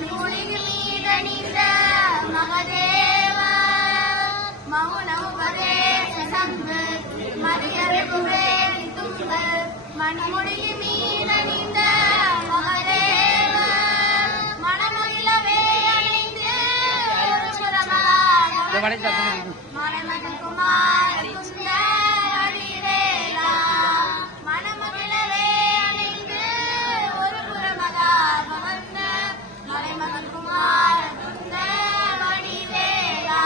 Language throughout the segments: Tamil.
மண்மொழியில் மீதணிந்த மகதேவ மௌனமுபதேச சம்பு மதியறிவுவே தும்பு மண்மொழியில் மீதணிந்த மகதேவ மணமகிழவே அணிந்து ஒரு புறமாக மணமகன் குமார துந்த அடிவேலா மணமகிழவே அணிந்து ஒரு புறமாக வந்த மலைமகன் குமார துந்த அடிவேலா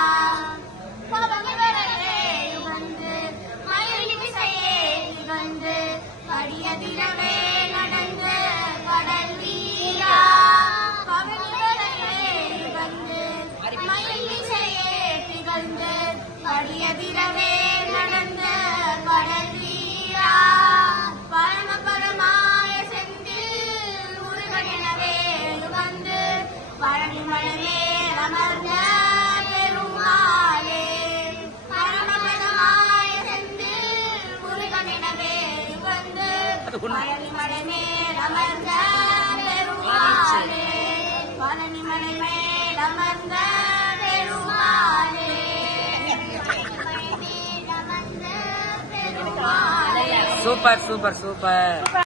பவனிவரே யுகந்து மயில் விசையே திகழ்ந்து படியதிரவே நடந்து கடல் வீரா பவனிவரே யுகந்து மயில் விசையே திகழ்ந்து படியதிரவே நடந்த கடல் வீரா பரம பரமாய செந்தில் முருகனவே யுகந்து பழனிமலமே அமர்ந்த பெருமாளே பரம பரமாய செந்தில் முருகனவே யுகந்து பழனிமலமே அமர்ந்த பெருமாளே பழனிமலமே அமர்ந்த பெருமாளே சூப்பர் சூப்பர் சூப்பர்.